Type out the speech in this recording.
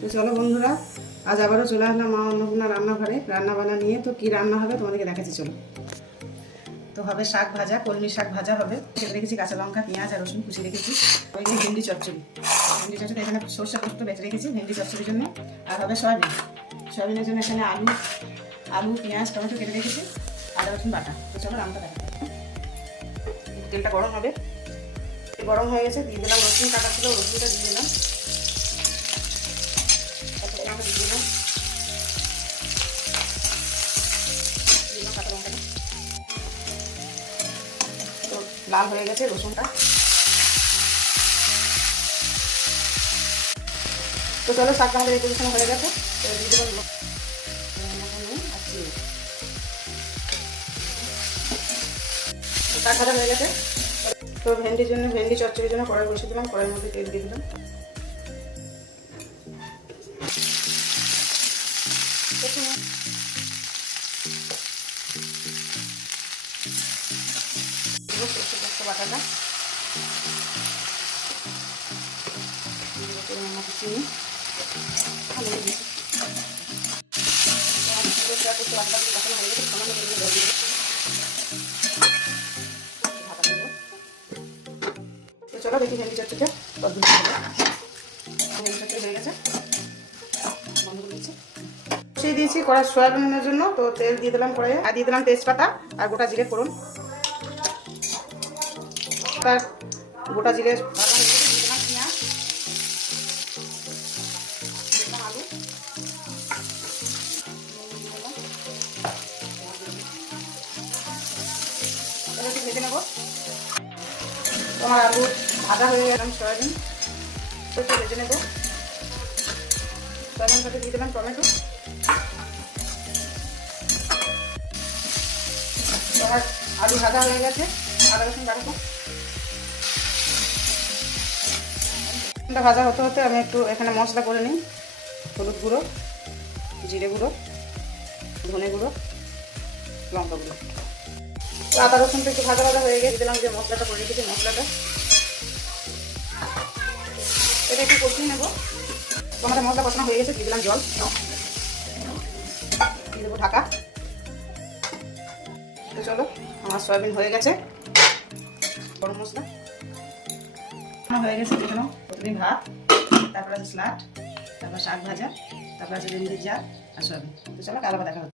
তো চলো বন্ধুরা, আজ আবারও চলে আসলাম মা অন্নপূর্ণা রান্নাঘরে রান্না বান্না নিয়ে। তো কি রান্না হবে তোমাদেরকে দেখাচ্ছি, চলো। তো হবে শাক ভাজা, কলমি শাক ভাজা হবে। কেটে রেখেছি কাঁচা লঙ্কা, পেঁয়াজ আর রসুন কুচি রেখেছি। ওই যে ভেন্ডি চচ্চড়ি, এখানে সর্ষে পোস্ত বেটে রেখেছি ভেন্ডি চচ্চড়ির জন্য। আর হবে সয়াবিন, সয়াবিনের জন্য এখানে আলু পেঁয়াজ টমেটো কেটে রেখেছি, আদা রসুন বাটা। তো চলো রান্নাটা দেখা। তেলটা গরম হবে, গরম হয়ে গেছে, দিয়ে দিলাম রসুন কাটা ছিল, রসুনটা দিয়ে দিলাম, দিয়ে দিলাম কাঁচা লঙ্কাটা। তো লাল হয়ে গেছে রসুনটা। তো চলো, শাকটা আমাদের এই পজিশনে হয়ে গেছে। তো দিয়ে দিলাম শাক ভাজা হয়ে গেছে। তো ভেন্ডি চচ্চড়ির জন্য কড়াই বসিয়ে দিলাম, কড়াইয়ের মধ্যে তেল দিয়ে দিলাম। বাটাটা চিনি তো চলো দেখি ভেন্ডি চচ্চড়িটা ভেন্ডি চচ্চড়ি হয়ে গেছে। বসিয়ে দিয়েছি কড়াই সয়াবিনের জন্য। তো তেল দিয়ে দিলাম কড়াইয়ে, আর দিয়ে দিলাম তেজপাতা আর গোটা জিরে ফোড়ন। তার গোটা জিরে দিলাম পেঁয়াজ, দিলাম আলু, একটু ভেজে নেবো। তোমার আলু ভাজা হয়ে গেলাম, সয়াবিন একটু ভেজে নেবো। সয়াবিন সাথে দিয়ে দিলাম টমেটো। তোমার আলু ভাজা হয়ে গেছে, আদা রসুন বাটা। ভাজা হতে হতে আমি একটু এখানে মশলা করে নিই। হলুদ গুঁড়ো, জিরে গুঁড়ো, ধনে গুঁড়ো, লঙ্কা গুঁড়ো। আদা রসুনটা একটু ভাজা ভাজা হয়ে গেছে, দিলাম যে মশলাটা করে রেখেছি, মশলাটা এটা একটু কষিয়ে নেবো। তোমাদের মশলা কষানো হয়ে গেছে, দিয়ে দিলাম জল, দিয়ে দেবো ঢাকা। তো চলো, আমার সয়াবিন হয়ে গেছে। গরম মশলা হয়ে গেছে, দিয়ে দিলাম প্রতিদিন ভাত, তারপর আছে স্যালাড, তারপর শাক ভাজা, তারপর আছে ভেন্ডির ঝাল আর সয়াবিন। তো চলো, কাল আবার দেখা হবে।